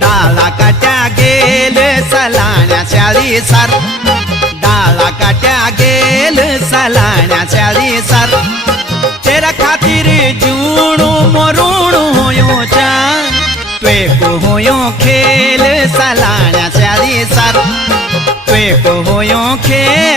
डाला काट्या गेल सलाण्या चाळी सार, डाला काट्या गेल सलाण्या चाळी सार, तेरा खातिर जूणू मरूणू होयो चा, त्वे को होयो खेल सलाण्या चाळी सार, त्वे को होयो खेल